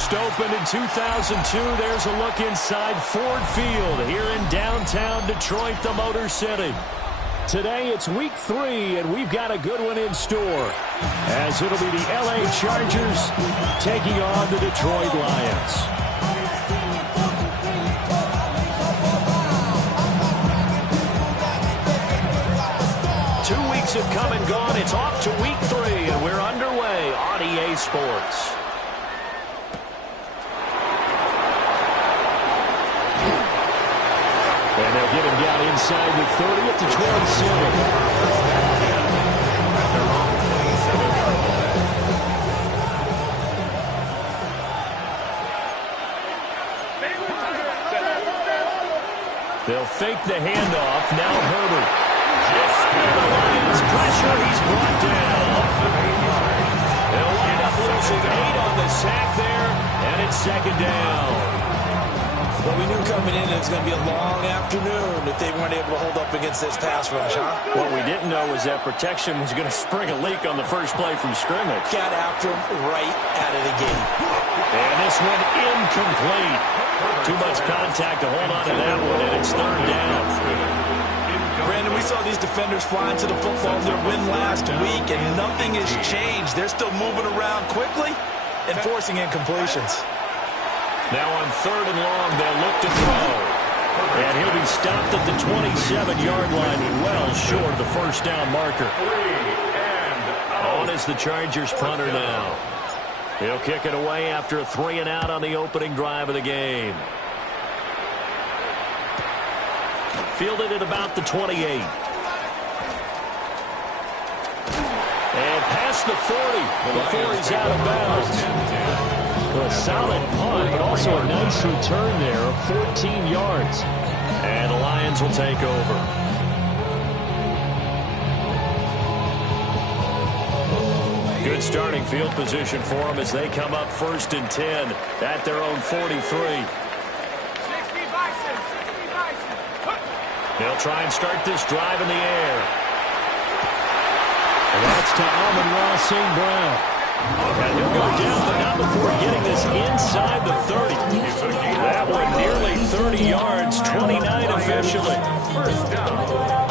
First opened in 2002, there's a look inside Ford Field here in downtown Detroit, the Motor City. Today it's week 3, and we've got a good one in store, as it'll be the LA Chargers taking on the Detroit Lions. Have come and gone. It's off to week 3, and we're underway on EA Sports. And they'll get him down inside the 30 at the 27. They'll fake the handoff. Now Herbert. The Lions pressure, he's brought down. They'll wind up losing 8 on the sack there, and it's second down. Well, we knew coming in it was going to be a long afternoon if they weren't able to hold up against this pass rush, huh? What we didn't know was that protection was going to spring a leak on the first play from scrimmage. Got after him right out of the gate. And this one incomplete. Too much contact to hold on to that one, and it's third down. Brandon, we saw these defenders flying to the football in their win last week, and nothing has changed. They're still moving around quickly and forcing incompletions. Now on 3rd and long, they'll look to throw. And he'll be stopped at the 27-yard line, well short of the first down marker. On is the Chargers punter now. He'll kick it away after a 3-and-out on the opening drive of the game. Fielded at about the 28. And past the 40 before he's out of bounds. Well, a solid punt, but also a nice return there of 14 yards. And the Lions will take over. Good starting field position for them as they come up 1st and 10 at their own 43. They'll try and start this drive in the air. And that's to Amon-Ra St. Brown. And he'll go down, but not before getting this inside the 30. That one nearly 30 yards, 29 officially.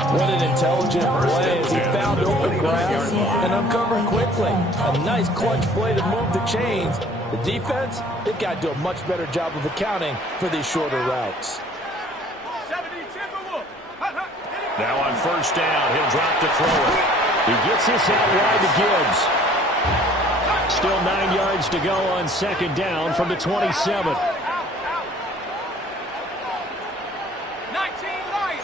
What an intelligent play as he found open grass and uncovered quickly. A nice clutch play to move the chains. The defense, they've got to do a much better job of accounting for these shorter routes. Now on 1st down, he'll drop to throw it. He gets this out wide to Gibbs. Still 9 yards to go on 2nd down from the 27. 19 Lions.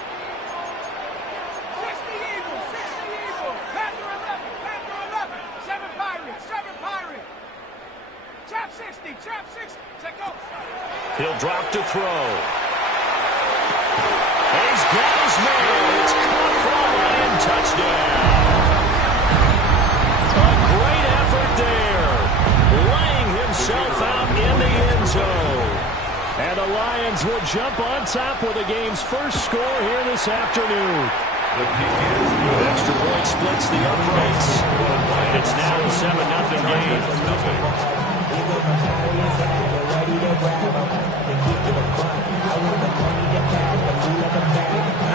60 Eagles. 60 Eagles. Panther 11. Panther 11. 7 Pirates. 7 Pirates. Trap 60. Trap 60. Check out. He'll drop to throw. He's got his man. It's caught for a Lion touchdown. A great effort there. Laying himself out in the end zone. And the Lions will jump on top with the game's first score here this afternoon. Extra point splits the uprights. It's now a 7-0 game.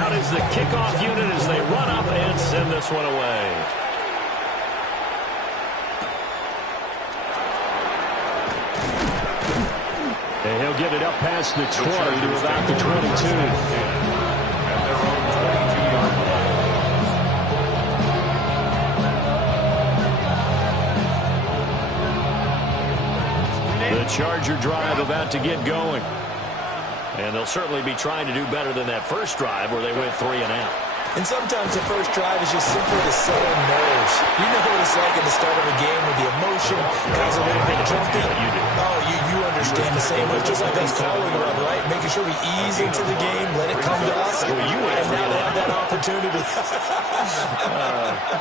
Out is the kickoff unit as they run up and send this one away. And he'll get it up past the 20 to about the 22. The Charger drive about to get going. And they'll certainly be trying to do better than that first drive where they went 3-and-out. And sometimes the first drive is just simply to settle nerves. You know what it's like at the start of a game with the emotion, guys a little bit jumpy. Oh, you understand the same way, just like us calling run, right? Making sure we ease into the game, let it come to us, and now they have that opportunity.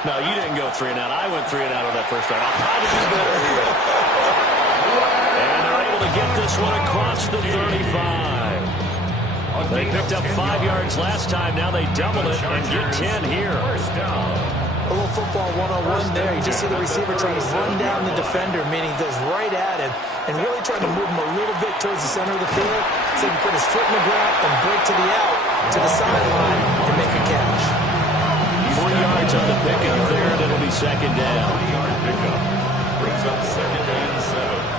No, you didn't go 3-and-out. I went 3-and-out on that first drive. I'll try to do better here. And they're able to get this one across the 35. They picked up 5 yards last time. Now they double it and get 10 here. A little football 101 there. You just see the receiver trying to run down the defender, meaning he goes right at him. and really trying to move him a little bit towards the center of the field so he can put his foot in the ground and break to the out, to the sideline, and make a catch. 3 yards on the pickup there, and it'll be second down. 3-yard pickup brings up 2nd and 7.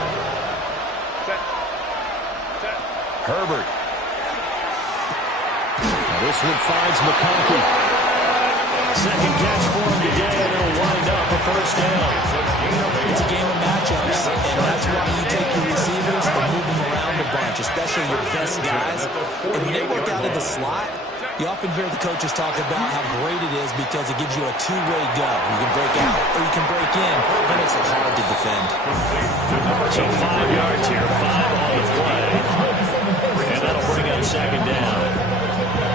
Herbert. This one finds McConkey. Second catch for him today, and it'll wind up a first down. It's a game of matchups, and that's why you take your receivers and move them around a bunch, especially your best guys. And when they work out of the slot, you often hear the coaches talk about how great it is because it gives you a two-way go. You can break out or you can break in. That makes it hard to defend. So 5 yards here, 5 on the play. And that'll bring up second down.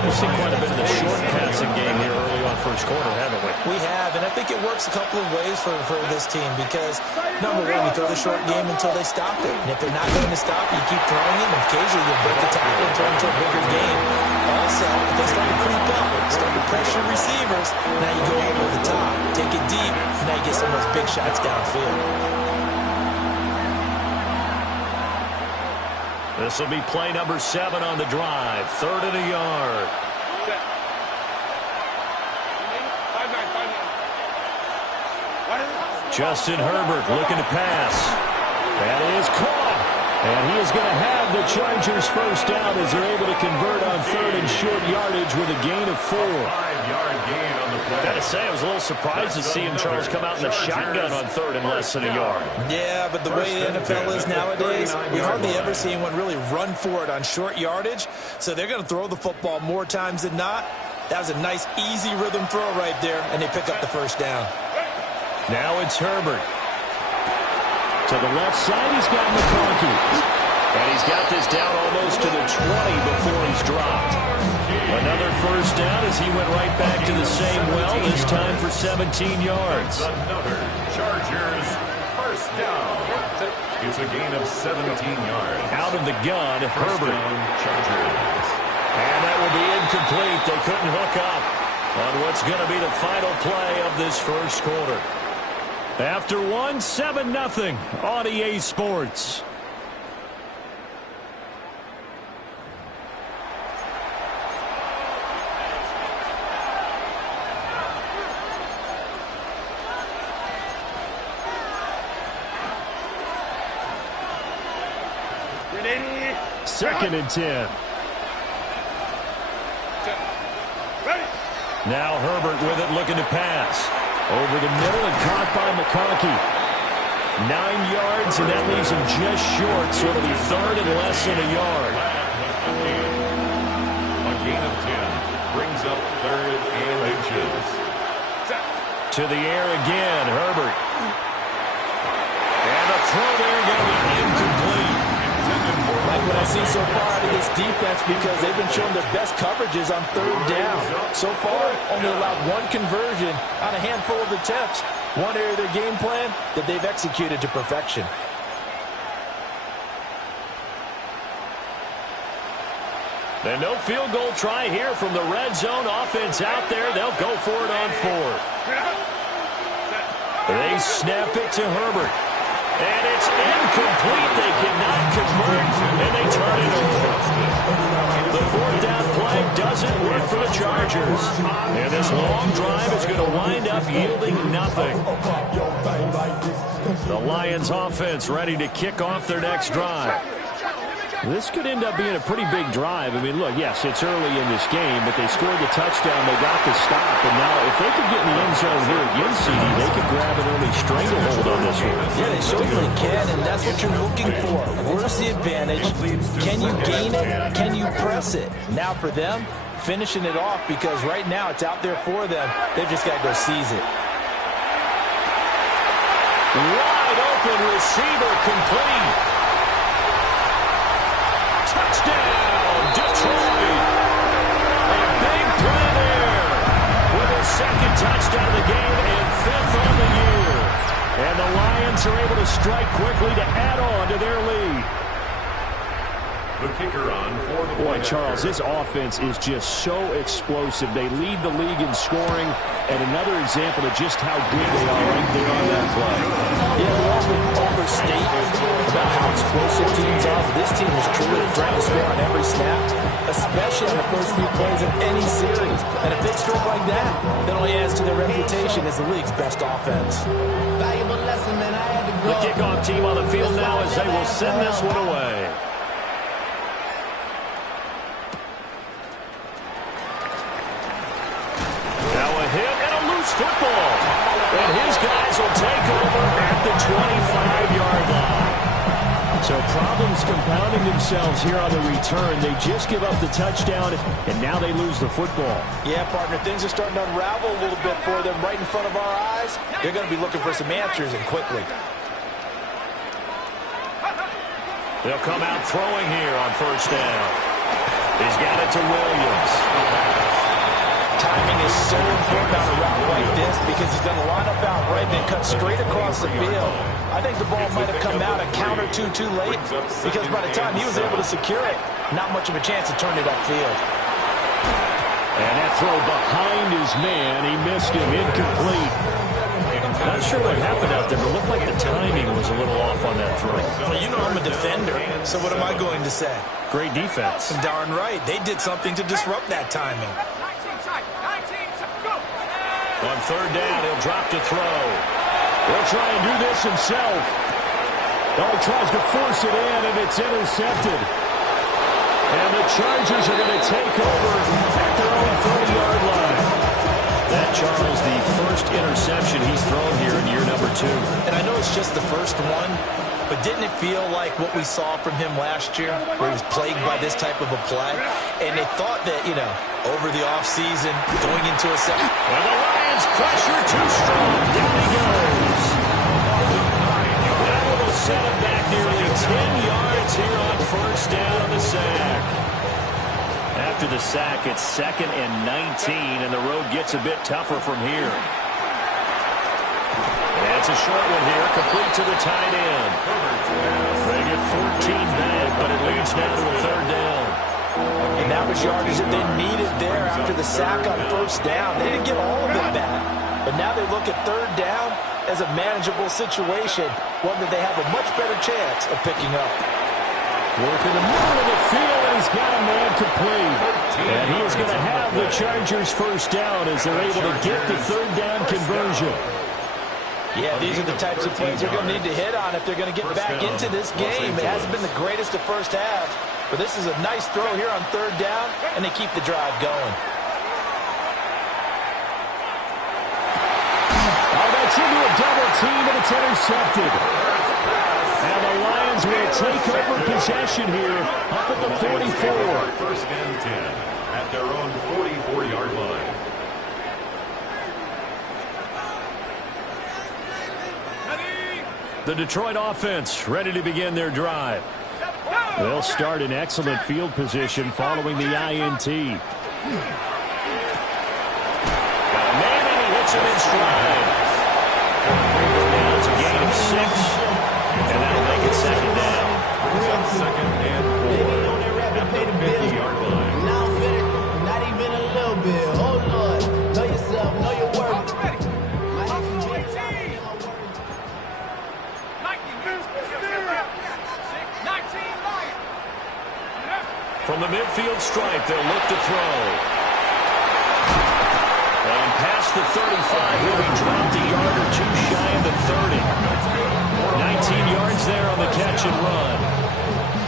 We've seen quite a bit of the short passing game here early on first quarter, haven't we? We have, and I think it works a couple of ways for this team because, number one, you throw the short game until they stop it. And if they're not going to stop it, you keep throwing it, and occasionally you'll break the tackle and turn into a bigger game. Also, if they start to creep up, start to pressure receivers, now you go over the top, take it deep, and now you get some of those big shots downfield. This will be play number 7 on the drive. 3rd and a yard. Justin Herbert looking to pass. That is caught. And he is going to have the Chargers first down as they're able to convert on 3rd and short yardage with a gain of 4. 5-yard gain on the play. Gotta say, I was a little surprised to see him, Charles, come out in the shotgun on 3rd and less than a yard. Yeah, but the way the NFL is nowadays, we hardly ever see anyone really run for it on short yardage. So they're going to throw the football more times than not. That was a nice, easy rhythm throw right there, and they pick up the first down. Now it's Herbert. To the left side, he's got McConkey. And he's got this down almost to the 20 before he's dropped. Another first down as he went right back to the same well, this time for 17 yards. Another Chargers first down. It's a gain of 17 yards. Out of the gun, Herbert. Chargers. And that will be incomplete. They couldn't hook up on what's going to be the final play of this first quarter. After 1, 7-0 on EA Sports. Second and 10. Now Herbert with it, looking to pass. Over the middle and caught by McConkey. 9 yards, and that leaves him just short, so it'll be 3rd and less than a yard. A gain of 10 brings up 3rd and inches. To the air again, Herbert. And a throw there going to be incomplete. Like what I've seen so far out of this defense because they've been showing their best coverages on 3rd down. So far, only allowed 1 conversion on a handful of attempts. One area of their game plan that they've executed to perfection. And no field goal try here from the red zone offense out there. They'll go for it on 4th. They snap it to Herbert. And it's incomplete. They cannot convert, and they turn it over. The 4th down play doesn't work for the Chargers. And this long drive is going to wind up yielding nothing. The Lions offense ready to kick off their next drive. This could end up being a pretty big drive. I mean, look, yes, it's early in this game, but they scored the touchdown. They got the stop. And now if they could get in the end zone here again, CD, they could grab an early stranglehold on this one. Yeah, they certainly can, and that's what you're looking for. Where's the advantage? Can you gain it? Can you press it? Now for them, finishing it off because right now it's out there for them. They've just got to go seize it. Wide open receiver complete. Touchdown, Detroit. A big play there with a 2nd touchdown of the game and 5th on the year. And the Lions are able to strike quickly to add on to their lead. The kicker on 4th. Boy, Charles, this offense is just so explosive. They lead the league in scoring, and another example of just how good they are right there on that play. Yeah, over overstate about how explosive teams are. This team is truly a threat to score on every snap, especially on the first few plays of any series. And a big stroke like that only adds to their reputation as the league's best offense. The kickoff team on the field now as they will send this one away. Now a hit and a loose football. And his guys will take over at the 25-yard line. So problems compounding themselves here on the return. They just give up the touchdown, and now they lose the football. Yeah, partner, things are starting to unravel a little bit for them right in front of our eyes. They're going to be looking for some answers, and quickly. They'll come out throwing here on first down. He's got it to Williams. Timing is so important on a route like this because he's going to line up out right, then cut straight across the field. I think the ball might have come out a count or two too late because by the time he was able to secure it, not much of a chance to turn it upfield. And that throw behind his man, he missed him, incomplete. Not sure what happened out there, but it looked like the timing was a little off on that throw. Well, you know I'm a defender, so what am I going to say? Great defense. Darn right. They did something to disrupt that timing. 19 tight, 19 go. On third down, he'll drop to throw. He'll try and do this himself. Oh, he tries to force it in, and it's intercepted. And the Chargers are going to take over at their own 30-yard line. That, Charles, the first interception he's thrown here in year number 2. And I know it's just the first one, but didn't it feel like what we saw from him last year, where he was plagued by this type of a play? And they thought that, you know, over the offseason, going into a second. And the Lions pressure too strong. Down he goes. That will set him back nearly 10 yards here on first down on the sack. After the sack, it's 2nd and 19, and the road gets a bit tougher from here. That's a short one here, complete to the tight end. They get 14 back, but it leads now to a third down. And that was yardage that they needed there after the sack on first down. They didn't get all of it back, but now they look at third down as a manageable situation, one that they have a much better chance of picking up. Working the middle of the field, and he's got a man complete. And he is going to have the Chargers first down as they're able to get the third down conversion. Yeah, these are the types of plays they're going to need to hit on if they're going to get back into this game. It hasn't been the greatest of first halves, but this is a nice throw here on third down, and they keep the drive going. Oh, that's into a double team, and it's intercepted. And the Lions will take over possession here up at the 44. First and 10 at their own 44-yard line. The Detroit offense ready to begin their drive. They'll start in excellent field position following the INT. Got a man, and he hits him in stride. Now it's a gain of 6. And that'll make it 2nd down. 2nd and 4 at the 50-yard line. Now fit, not even a little bit. Oh, Lord. Know yourself, know your worth. My From the midfield stripe, they'll look to throw. And past the 35, he'll be dropped a yard or two shy of the 30. 19 yards there on the catch and run.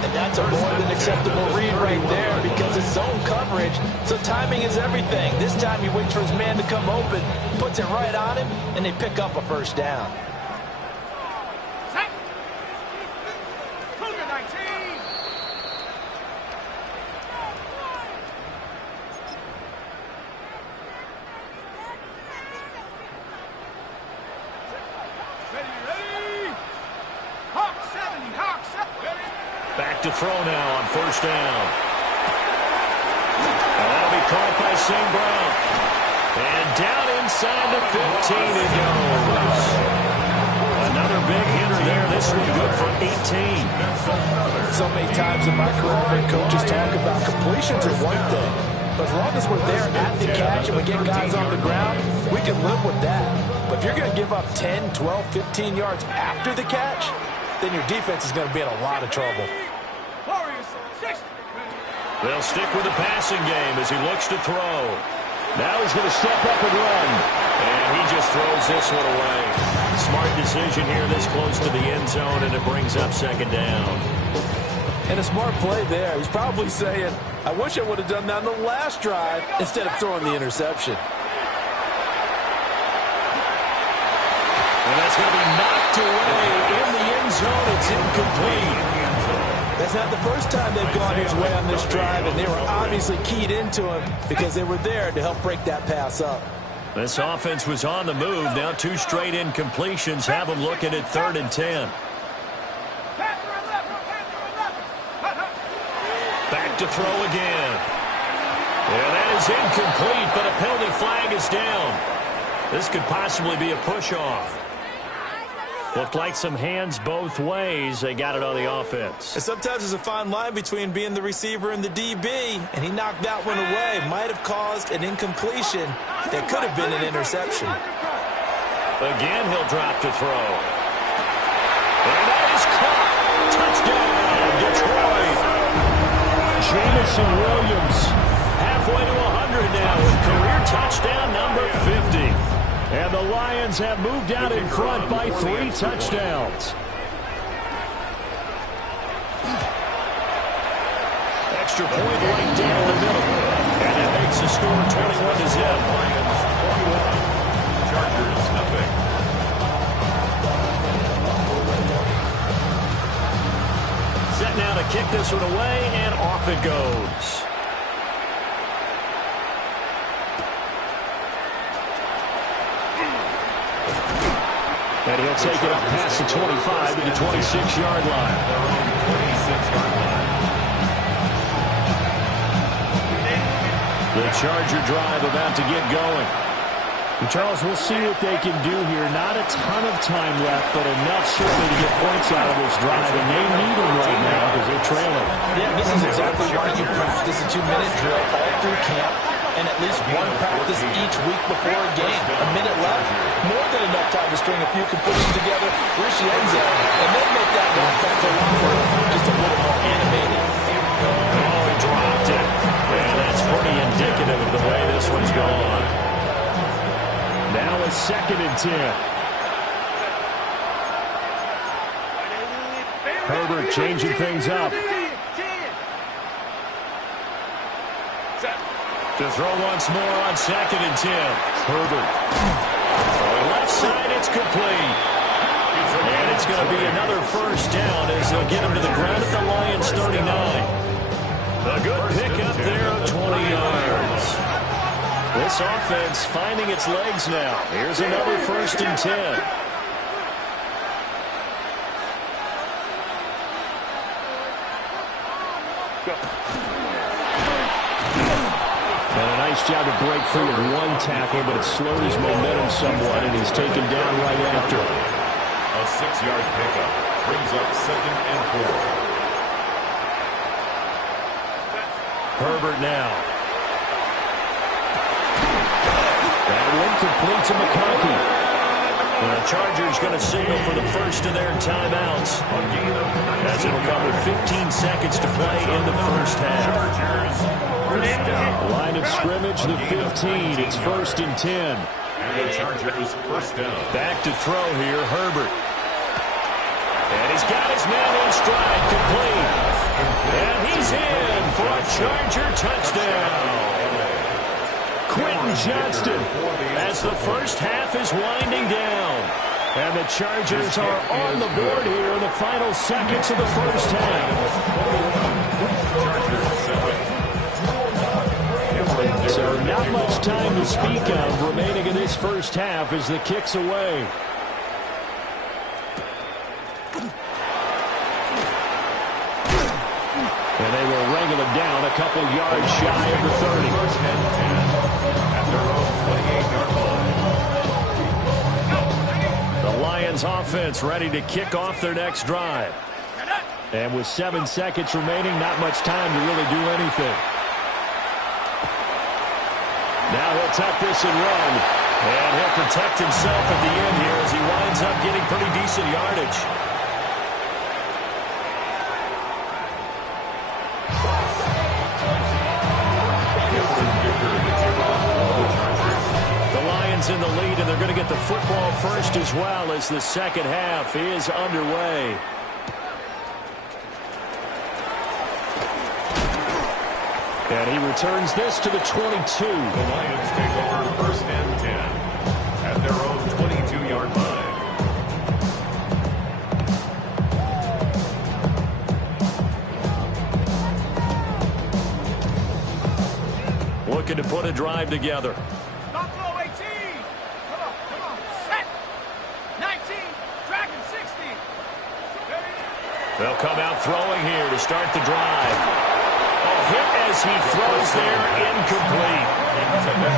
And that's a more than acceptable read right there because it's zone coverage, so timing is everything. This time he waits for his man to come open, puts it right on him, and they pick up a first down. Back to throw now on first down. And that'll be caught by St. Brown. And down inside the 15 it goes. Another big hitter there. This one good for 18. So many times in my career, I've heard coaches talk about completions are one thing. But as long as we're there at the catch and we get guys on the ground, we can live with that. But if you're going to give up 10, 12, 15 yards after the catch, then your defense is going to be in a lot of trouble. Warriors, 60. They'll stick with the passing game as he looks to throw. Now he's going to step up and run. And he just throws this one away. Smart decision here this close to the end zone, and it brings up second down. And a smart play there. He's probably saying, I wish I would have done that on the last drive instead of throwing the interception. And that's going to be knocked away in the end zone. It's incomplete. That's not the first time they've gone his way on this drive, and they were obviously keyed into him because they were there to help break that pass up. This offense was on the move. Now 2 straight incompletions have them looking at 3rd and 10. Back to throw again. Yeah, that is incomplete, but a penalty flag is down. This could possibly be a push-off. Looked like some hands both ways. They got it on the offense. And sometimes there's a fine line between being the receiver and the DB, and he knocked that one away. Might have caused an incompletion that could have been an interception. Again, he'll drop to throw. And that is caught. Touchdown, Detroit. Jameson Williams halfway to 100 now with career touchdown number 50. And the Lions have moved out in front by 3 touchdowns. Extra point right down the middle. And that makes the score 21-0. Lions 21, Chargers nothing. Set now to kick this one away, and off it goes. And he'll take it up past the 25 to the 26-yard line. Their own 26-yard line. The Charger drive about to get going. And Charles, we'll see what they can do here. Not a ton of time left, but enough certainly to get points out of this drive. And they need them right now because they're trailing. Yeah, this is exactly why you practice a 2-minute drill all through camp and at least one practice each week before a game. A minute left, more than enough time to string a few completions together, reach the end zone, and then make that one come to longer, just a little more animated. Oh, he dropped it. And that's pretty indicative of the way this one's gone. Now it's 2nd and 10. Herbert changing things up. To throw once more on 2nd and 10. Herbert. Throwing left side, it's complete. And it's going to be another first down as they'll get him to the ground at the Lions 39. A good pickup there of 20 yards. This offense finding its legs now. Here's another 1st and 10. And a nice job to break free of one tackle, but it slowed his momentum somewhat, and he's taken down right after. A 6-yard pickup brings up 2nd and 4. Herbert now. That one complete to McConkey. And the Chargers going to signal for the first of their timeouts as it'll come with 15 seconds to play in the first half. Line of scrimmage, the 15. It's 1st and 10. And the Chargers first down. Back to throw here, Herbert. And he's got his man in stride, complete. And he's in for a Charger touchdown. Quentin Johnston as the first half is winding down. And the Chargers are on the board here in the final seconds of the first half. So not much time to speak of remaining in this first half as the kick's away. And they will wrangle him down a couple yards shy of the 30. First and 10 at their own 28-yard line. The Lions offense ready to kick off their next drive. And with 7 seconds remaining, not much time to really do anything. Now he'll tuck this and run. And he'll protect himself at the end here as he winds up getting pretty decent yardage. Lions in the lead, and they're going to get the football first as well as the second half is underway. And he returns this to the 22. The Lions take over first and 10 at their own 22-yard line. Looking to put a drive together. Don't throw 18. Come on. Set. 19. Dragon 60. They'll come out throwing here to start the drive. Hit as he throws there, incomplete.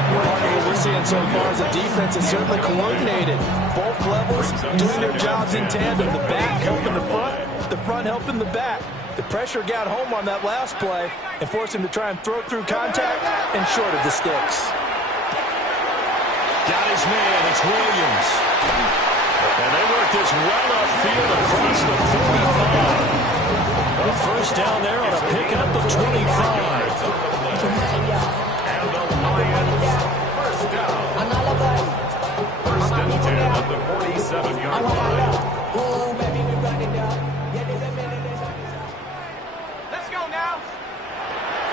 What we're seeing so far is the defense is certainly coordinated. Both levels doing their jobs in tandem. The back helping the front helping the back. The pressure got home on that last play and forced him to try and throw through contact and short of the sticks. Got his man, it's Williams. And they work this well upfield across the 45. A first down there on a pickup of 25. And the Lions first down. First and 10 at the 47-yard line. Let's go now.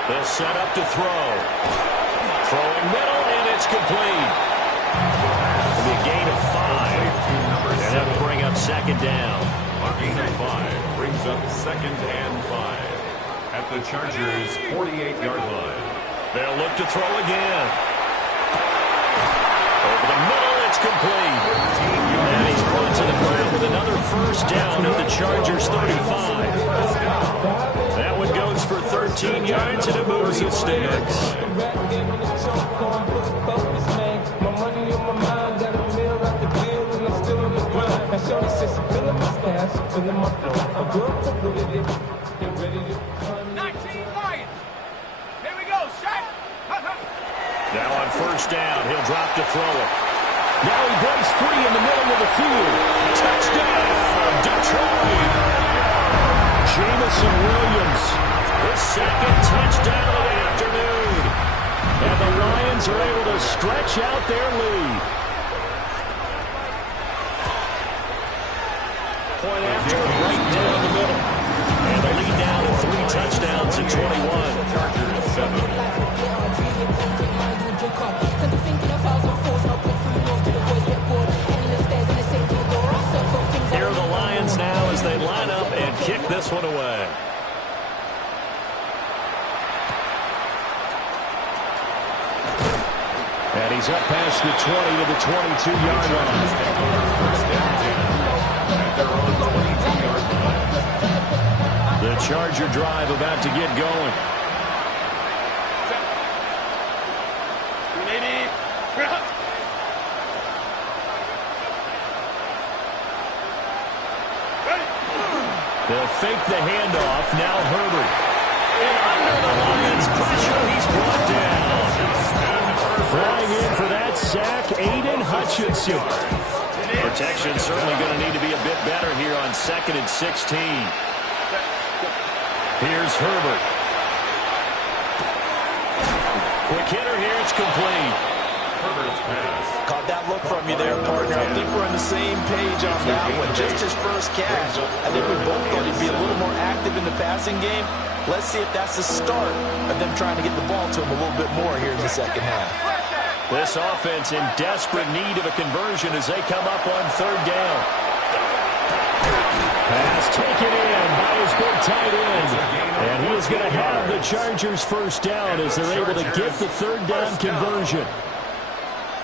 They'll set up to throw. Throwing middle, and it's complete. It'll be a gain of 5. And that'll bring up second down. A gain of 5 brings up second and 5 at the Chargers' 48-yard line. They'll look to throw again. Over the middle, it's complete. And he's brought to the ground with another first down at the Chargers' 35. That one goes for 13 yards, and it moves its sticks. Now on first down, he'll drop to throw it. Now he breaks free in the middle of the field. Touchdown, Detroit. Jameson Williams. His second touchdown of the afternoon. And the Lions are able to stretch out their lead. Point after, right down the middle. And the lead down to 3 touchdowns at 21. Chargers 7. Here are the Lions now as they line up and kick this one away. And he's up past the 20 to the 22-yard line. First and 10 at their own 22-yard line. The Charger drive about to get going. They'll fake the handoff. Now Herbert. And under the Lions' pressure, he's brought down. Flying in for that sack, Aiden Hutchinson. Protection certainly going to need to be a bit better here on 2nd and 16. Here's Herbert. Quick hitter here, it's complete. Herbert's pass. Caught that look from you there, partner. I think we're on the same page on that one. Just his first catch. I think we both thought he'd be a little more active in the passing game. Let's see if that's the start of them trying to get the ball to him a little bit more here in the second half. This offense in desperate need of a conversion as they come up on 3rd down. Pass taken in by his big tight end. And he is going to have the Chargers first down as they're able to get the 3rd down conversion.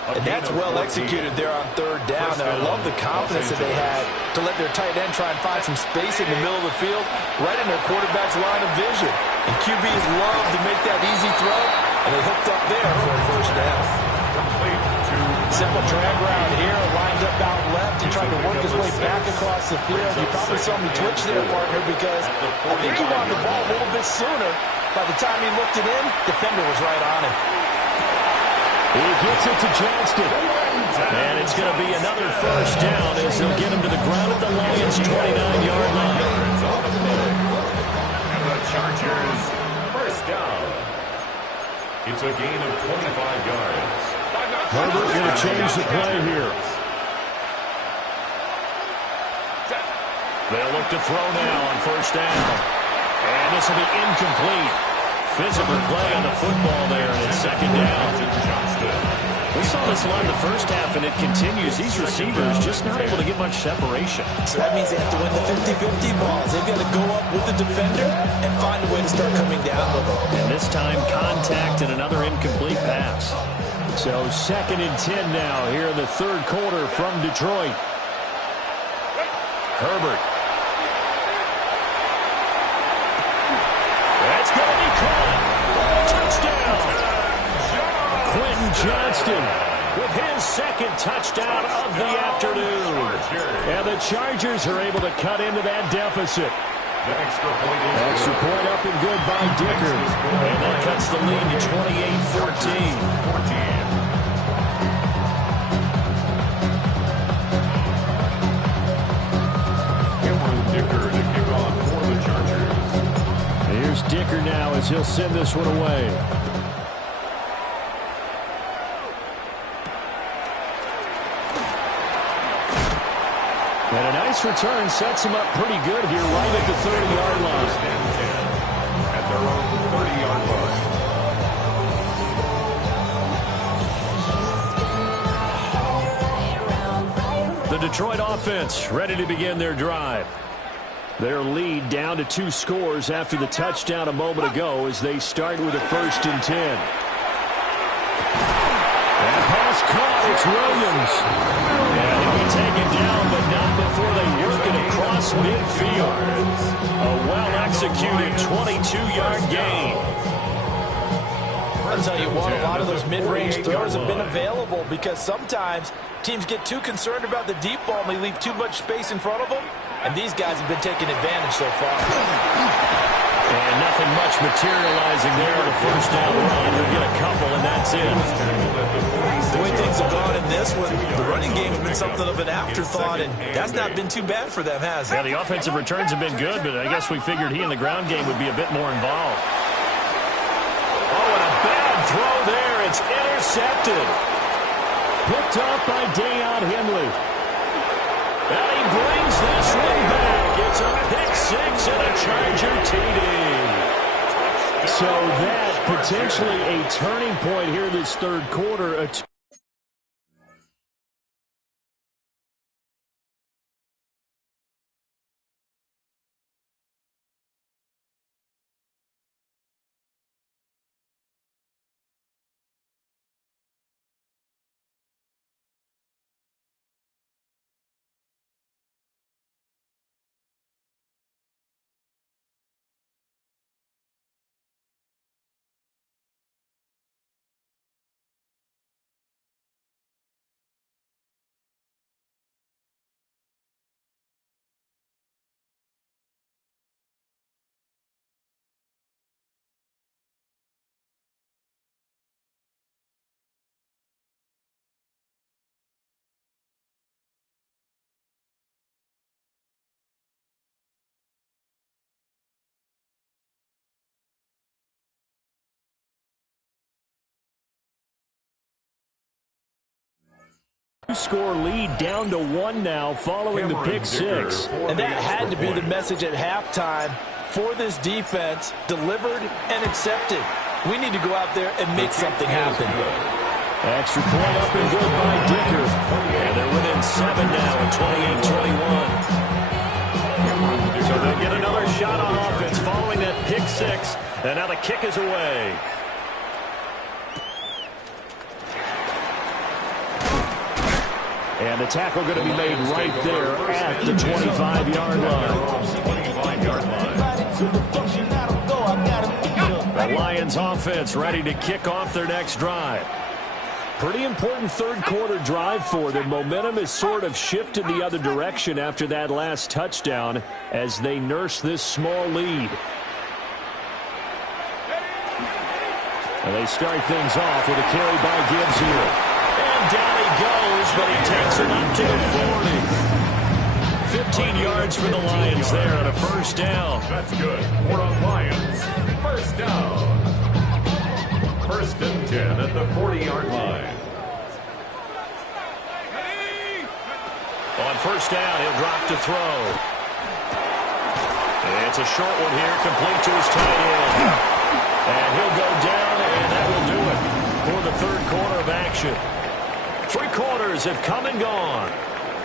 And that's well executed there on 3rd down. And I love the confidence that they had to let their tight end try and find some space in the middle of the field, right in their quarterback's line of vision. And QBs love to make that easy throw, and they hooked up there for a first down. Simple drag route here, lined up out left. He tried to work his way back across the field. You probably saw me twitch there, partner, because I think he wanted the ball a little bit sooner. By the time he looked it in, defender was right on him. He gets it to Johnston. And it's going to be another first down as they'll get him to the ground at the Lions' 29-yard line. And the Chargers first down. It's a gain of 25 yards. Herbert going to change the play here. They'll look to throw now on first down. And this will be incomplete. Physical play on the football there, and it's second down. We saw this line the first half, and it continues. These receivers just not able to get much separation. So that means they have to win the 50-50 balls. They've got to go up with the defender and find a way to start coming down with it. And this time, contact and another incomplete pass. So second and 10 now here in the third quarter from Detroit. Herbert. That's going to be caught. Touchdown. Quentin Johnston with his second touchdown of the afternoon. And the Chargers are able to cut into that deficit. Extra point up and good by Dicker. And that cuts the lead to 28-14. Here's Dicker now as he'll send this one away. And a nice return sets him up pretty good here right at the 30-yard line. At their own 30-yard line. The Detroit offense ready to begin their drive. Their lead down to 2 scores after the touchdown a moment ago as they start with a 1st and 10. And pass caught. It's Williams. Yeah, he'll be taken down, but not before they work it across midfield. A well-executed 22-yard gain. I'll tell you what, a lot of those mid-range throws have been available because sometimes teams get too concerned about the deep ball and they leave too much space in front of them. And these guys have been taking advantage so far. And nothing much materializing there on the first down run. He'll get a couple, and that's it. The way things have gone in this one, the running game has been something of an afterthought, and that's not been too bad for them, has it? Yeah, the offensive returns have been good, but I guess we figured he in the ground game would be a bit more involved. Oh, and a bad throw there. It's intercepted. Picked up by Deion Henley. And he brings this one back. It's a pick-6 and a Charger TD. So that potentially a turning point here this third quarter. Score lead down to 1 now following the pick-6. And that had to be the message at halftime for this defense, delivered and accepted. We need to go out there and make something happen. Extra point up and good by Dicker. And they're within 7 now at 28-21. So they'll get another shot on offense following that pick-6. And now the kick is away. And the tackle going to be made right there at the 25-yard line. The Lions offense ready to kick off their next drive. Pretty important third quarter drive for them. Momentum has sort of shifted the other direction after that last touchdown as they nurse this small lead. And they start things off with a carry by Gibbs here. And down he goes, but he takes it up to the 40. 15 yards for the Lions there on a first down. That's good. For the Lions. First down. 1st and 10 at the 40-yard line. first down. He'll drop to throw. And it's a short one here, complete to his tight end. And he'll go down, and that will do it for the third quarter of action. 3 quarters have come and gone.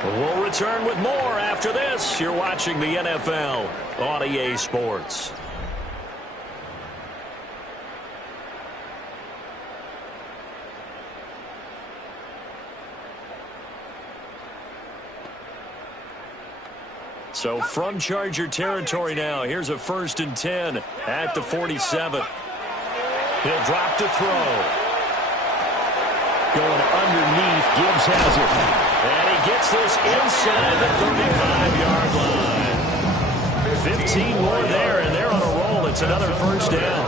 We'll return with more after this. You're watching the NFL on EA Sports. So from Charger territory now, here's a 1st and 10 at the 47. He'll drop to throw. Going underneath, Gibbs has it. And he gets this inside the 35-yard line. 15 more there, and they're on a roll. It's another first down.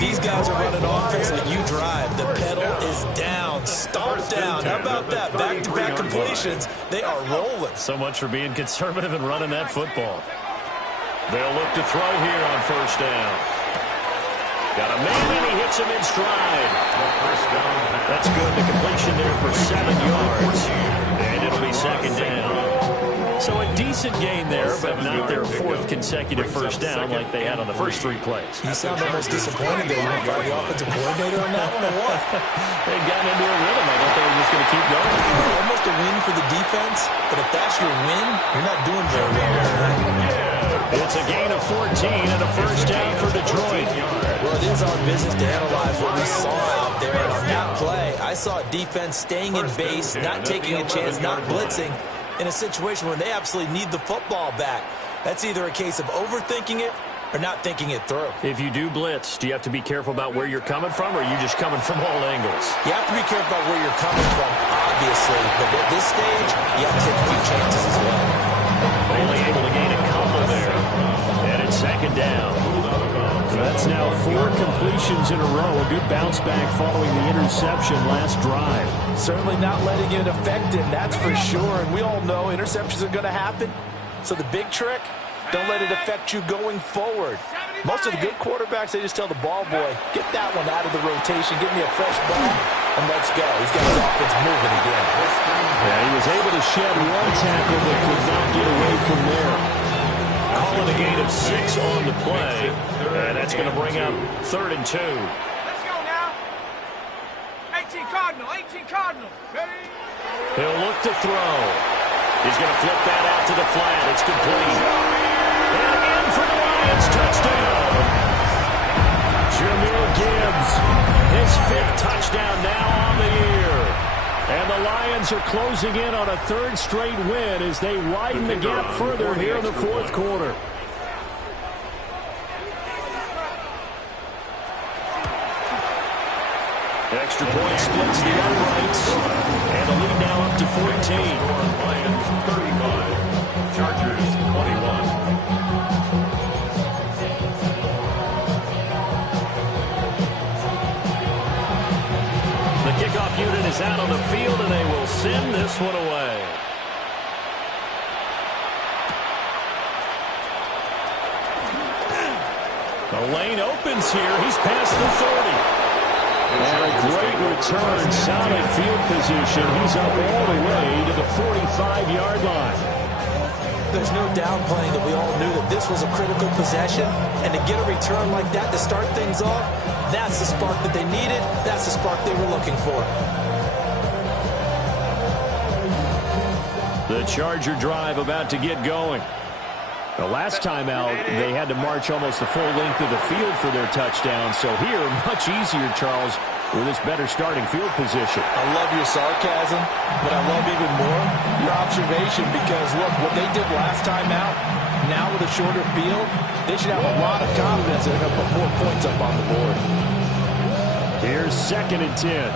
These guys are running offense like you drive. The pedal is down, stomped down. How about that? Back-to-back completions. They are rolling. So much for being conservative and running that football. They'll look to throw here on first down. Got a man, and he hits him in stride. That's good. The completion there for 7 yards. And it'll be second down. So a decent gain there, but not their 4th consecutive first down like they had on the first 3 plays. You sound almost disappointed there. You want to fire the offensive coordinator on that one or what? They got into a rhythm. I thought they were just going to keep going. Almost a win for the defense, but if that's your win, you're not doing very well right now. It's a gain of 14 and a first down for Detroit. Well, it is our business to analyze what we saw out there. And on that play, I saw a defense staying in base, not taking a chance, not blitzing, in a situation where they absolutely need the football back. That's either a case of overthinking it or not thinking it through. If you do blitz, do you have to be careful about where you're coming from, or are you just coming from all angles? You have to be careful about where you're coming from, obviously. But at this stage, you have to take a few chances as well. Only able to gain a couple there. And it's second down. So that's now 4 completions in a row. A good bounce back following the interception last drive. Certainly not letting it affect him, that's for sure. And we all know interceptions are going to happen. So the big trick, don't let it affect you going forward. Most of the good quarterbacks, they just tell the ball boy, get that one out of the rotation, give me a fresh ball, and let's go. He's got his offense moving again. Yeah, he was able to shed 1 tackle, but could not get away from there. Calling a gain of 6 on the play, and that's going to bring up 3rd and 2. Let's go now. 18 Cardinal, 18 Cardinal. Ready? He'll look to throw. He's going to flip that out to the flat. It's complete. And in for the Lions, touchdown. Jahmyr Gibbs, his 5th touchdown now on the year. And the Lions are closing in on a 3rd straight win as they widen the gap further here in the 4th quarter. Extra point splits the uprights. And the lead now up to 14. Lions 35, Chargers 21. The kickoff unit is out on the field, and they will send this one away. The lane opens here. He's past the 30. And a great return, solid field position. He's up all the way to the 45-yard line. There's no downplaying that we all knew that this was a critical possession, and to get a return like that to start things off, that's the spark that they needed. That's the spark they were looking for. The Charger drive about to get going. The last time out, they had to march almost the full length of the field for their touchdown. So here, much easier, Charles, with this better starting field position. I love your sarcasm, but I love even more your observation because, look, what they did last time out, now with a shorter field, they should have a lot of confidence that they're going to put more points up on the board. Here's 2nd and 10.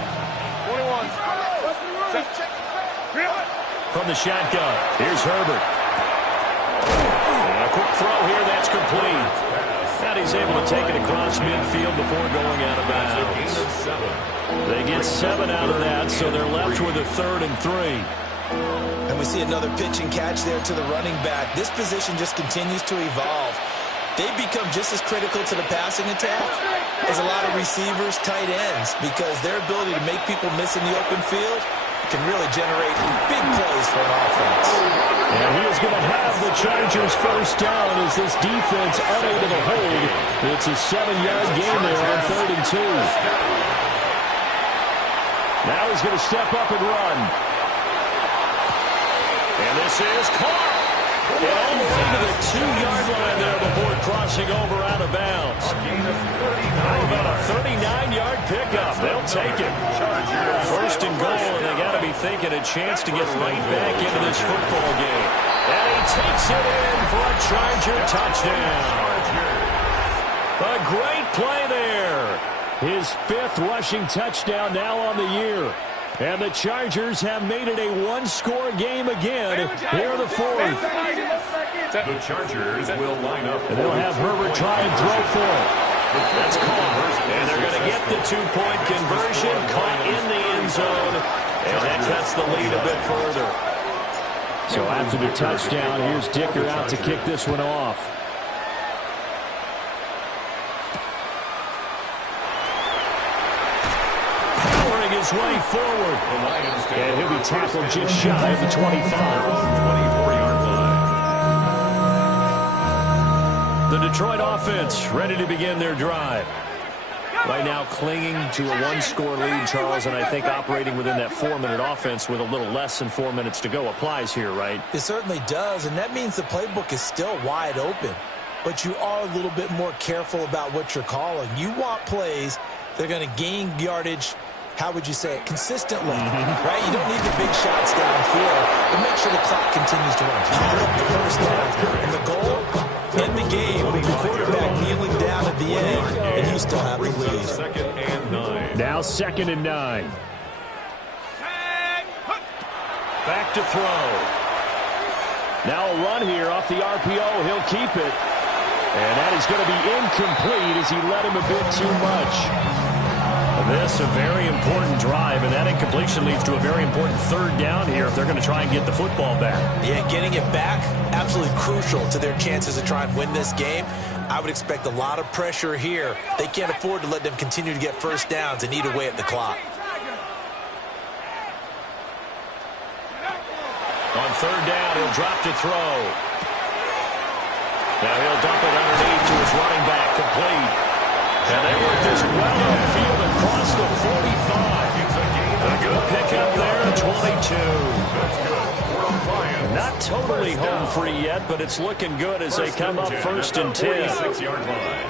21. From the shotgun, here's Herbert. And a quick throw here, that's complete. And he's able to take it across midfield before going out of bounds. They get 7 out of that, so they're left with a 3rd and 3. And we see another pitch and catch there to the running back. This position just continues to evolve. They become just as critical to the passing attack as a lot of receivers, tight ends, because their ability to make people miss in the open field can really generate big plays for an offense. And he is going to have the Chargers first down as this defense unable to hold. It's a 7-yard gain there on 3rd and 2. Now he's going to step up and run. And this is caught. And all the way to the 2-yard line there before crossing over out of bounds. How about a 39-yard pickup? They'll take it. First and goal, and they got to be thinking a chance to get right back into this football game. And he takes it in for a Charger touchdown. A great play there. His 5th rushing touchdown now on the year. And the Chargers have made it a one-score game again. Here the 4th. The Chargers will line up. And they'll have Herbert try and throw for it. That's caught. And they're going to get the 2-point conversion. Caught in the end zone. And that cuts the lead a bit further. So after the touchdown, here's Dicker out to kick this one off. His way forward. And he'll be tackled just shy of the 25. 24-yard line. The Detroit offense ready to begin their drive. Right now clinging to a 1-score lead, Charles, and I think operating within that 4-minute offense with a little less than 4 minutes to go applies here, right? It certainly does, and that means the playbook is still wide open. But you are a little bit more careful about what you're calling. You want plays that are going to gain yardage, how would you say it, consistently, right? You don't need the big shots downfield, but make sure the clock continues to run. Pile up the first down, and the goal, end the game with the quarterback kneeling down at the end, and you still have the lead. 2nd and 9. Now 2nd and 9. Back to throw. Now a run here off the RPO. He'll keep it. And that is going to be incomplete as he led him a bit too much. This a very important drive, and that incompletion leads to a very important 3rd down here if they're going to try and get the football back. Yeah, getting it back, absolutely crucial to their chances to try and win this game. I would expect a lot of pressure here. They can't afford to let them continue to get first downs and eat away at the clock. On 3rd down, he'll drop to throw. Now he'll dump it underneath to his running back, complete. And they work this well upfield across the 45. A good pickup there at 22. Not totally home free yet, but it's looking good as they come up 1st and 10. 6-yard line.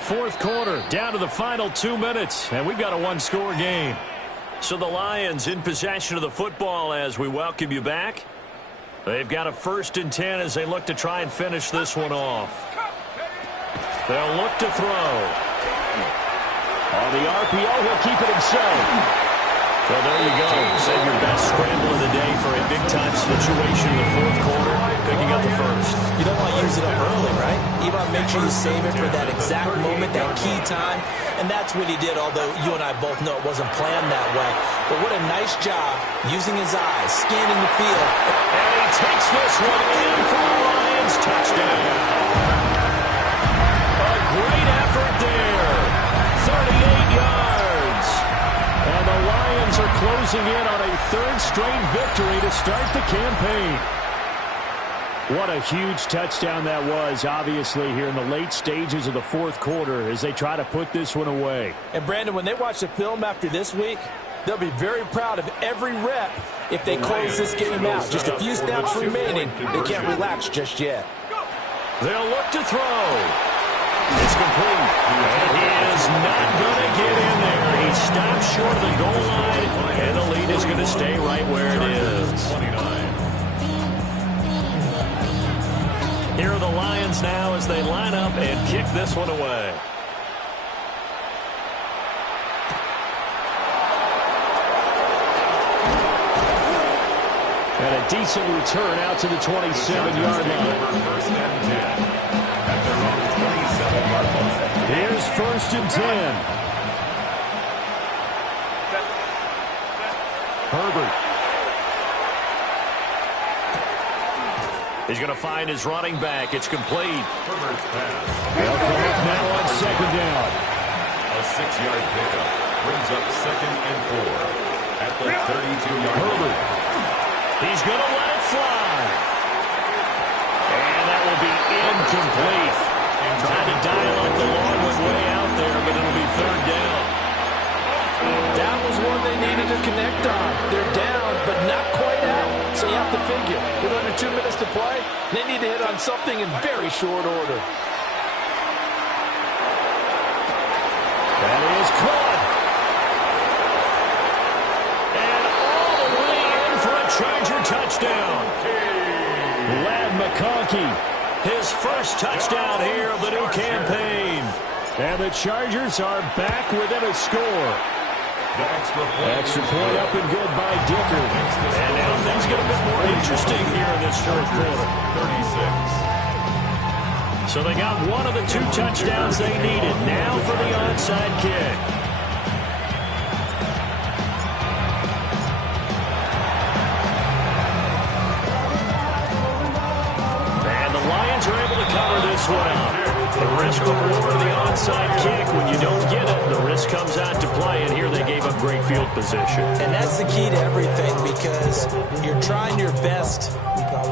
4th quarter, down to the final 2 minutes, and we've got a 1-score game. So the Lions in possession of the football as we welcome you back. They've got a 1st and 10 as they look to try and finish this one off. They'll look to throw. On the RPO, he'll keep it himself. So there you go. Save your best scramble of the day for a big-time situation in the 4th quarter, picking up the 1st. You don't want to use it up early, right? You want to make sure you save it for that exact moment, that key time. And that's what he did, although you and I both know it wasn't planned that way. But what a nice job using his eyes, scanning the field. And he takes this one in for the Lions touchdown. A great effort there. 38 yards. And the Lions are closing in on a 3rd straight victory to start the campaign. What a huge touchdown that was, obviously, here in the late stages of the 4th quarter as they try to put this one away. And, Brandon, when they watch the film after this week, they'll be very proud of every rep if they close this game out. Just a few snaps remaining. They can't relax just yet. They'll look to throw. It's complete. And he is not going to get in there. He stops short of the goal line, and the lead is going to stay right where it is. 29. Here are the Lions now as they line up and kick this one away. And a decent return out to the 27-yard line. 1st and 10. At their own 27-yard line. Here's 1st and 10. Herbert. He's going to find his running back. It's complete. Herbert's pass. They'll come up now on 2nd down. A 6-yard pickup brings up 2nd and 4. At the 32-yard line. He's going to let it fly. And that will be incomplete. Trying to dial up the long one way out there, but it'll be third down. That was one they needed to connect on. They're down, but not quite out. So you have to figure, with under 2 minutes to play, they need to hit on something in very short order. That is caught. And all the way in for a Charger touchdown. Ladd McConkey, his first touchdown here of the new campaign. And the Chargers are back within a score. Extra point up and good by Dicker. And now things get a bit more interesting here in this fourth quarter. 36. So they got one of the 2 touchdowns they needed. Now for the onside kick. And the Lions are able to cover this one up. The risk reward of the onside kick. When you don't get it, the risk comes out to play. And here they gave up great field position. And that's the key to everything, because you're trying your best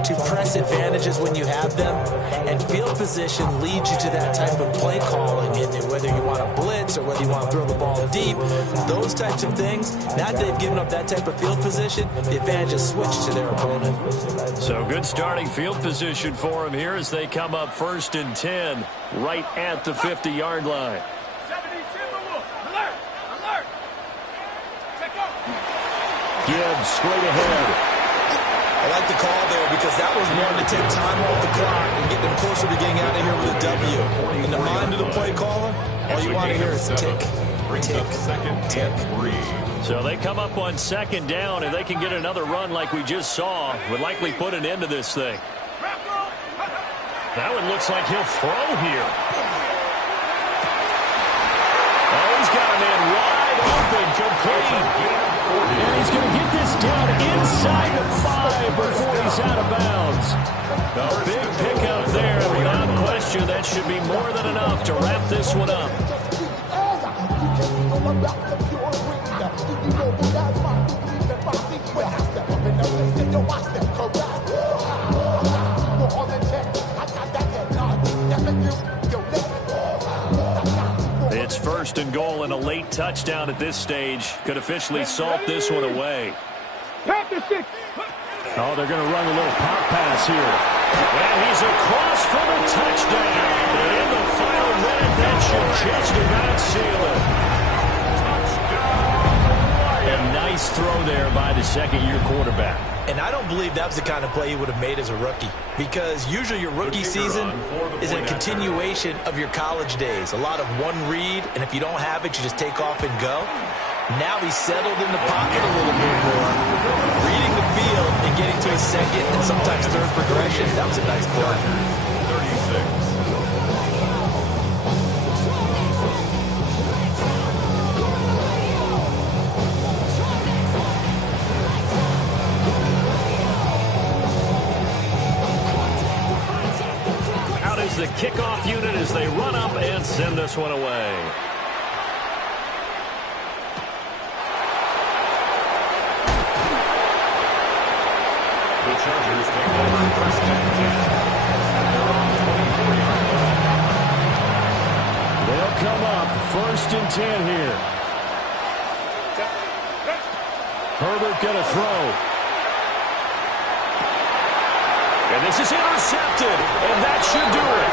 to press advantages when you have them, and field position leads you to that type of play calling. And whether you want to blitz or whether you want to throw the ball deep, those types of things, now that they've given up that type of field position, the advantage is switched to their opponent. So good starting field position for them here as they come up 1st and 10 right at the 50-yard line. 72, alert, alert. Check out. Gibbs straight ahead. I like the call there, because that was one to take time off the clock and get them closer to getting out of here with a W. In the mind of the play caller, all you want to hear is tick, tick, tick. So they come up on 2nd down, and they can get another run like we just saw. Would likely put an end to this thing. That one looks like he'll throw here. Oh, he's got a man wide open, complete. And he's going to get this down inside the 5 before he's out of bounds. A big pickup there. Without question, that should be more than enough to wrap this one up. It's 1st and goal, and a late touchdown at this stage could officially salt this one away. Oh, they're going to run a little pop pass here. And he's across for the touchdown. And in the final minute, that should just about seal it. A nice throw there by the 2nd-year quarterback. And I don't believe that was the kind of play he would have made as a rookie, because usually your rookie season is a continuation of your college days. A lot of one read, and if you don't have it, you just take off and go. Now he's settled in the pocket a little bit more, reading the field and getting to his 2nd and sometimes 3rd progression. That was a nice play. 36. The kickoff unit as they run up and send this one away. The Chargers take over 1st and 10. They're on 24-yard line. They'll come up 1st and 10 here. Herbert going to throw. And this is intercepted, and that should do it.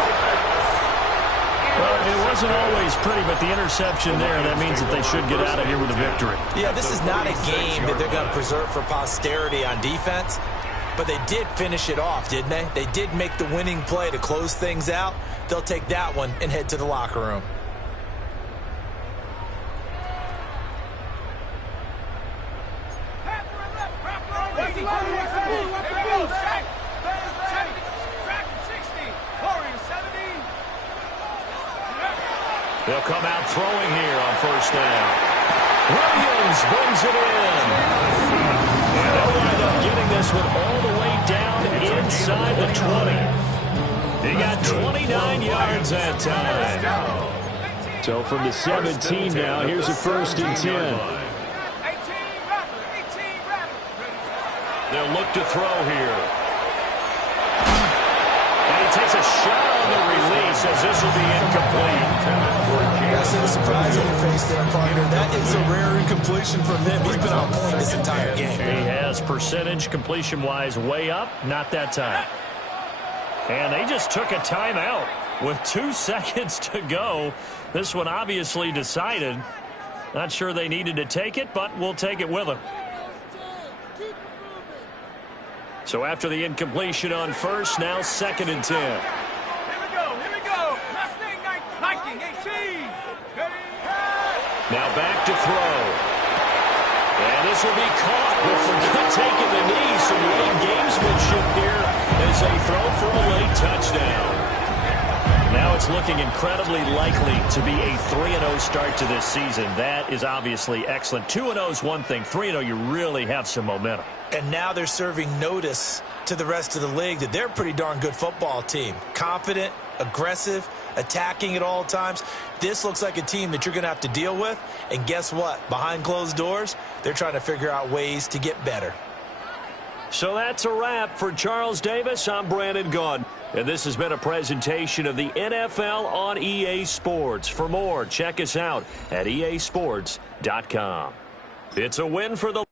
Well, it wasn't always pretty, but the interception there, that means that they should get out of here with a victory. Yeah, this is not a game that they're going to preserve for posterity on defense, but they did finish it off, didn't they? They did make the winning play to close things out. They'll take that one and head to the locker room. They'll come out throwing here on 1st down. Williams brings it in. And they'll wind up getting this one all the way down inside the 20. He got 29 yards that time. So from the 17 now, here's a 1st and 10. They'll look to throw here. And he takes a shot on the release as this will be incomplete. That's a surprise in your face there, partner. That is a rare incompletion from him. He's been on point this entire game. He has percentage completion-wise way up. Not that time. And they just took a timeout with 2 seconds to go. This one obviously decided. Not sure they needed to take it, but we'll take it with them. So after the incompletion on first, now 2nd and 10. Here we go. Mustang 19, 18. Now back to throw. And this will be caught with taking the knee. Some late gamesmanship here as they throw for a late touchdown. Now it's looking incredibly likely to be a 3-0 start to this season. That is obviously excellent. 2-0 is one thing. 3-0, you really have some momentum. And now they're serving notice to the rest of the league that they're a pretty darn good football team. Confident, aggressive, attacking at all times. This looks like a team that you're going to have to deal with. And guess what? Behind closed doors, they're trying to figure out ways to get better. So that's a wrap for Charles Davis. I'm Brandon Gaudin. And this has been a presentation of the NFL on EA Sports. For more, check us out at easports.com. It's a win for the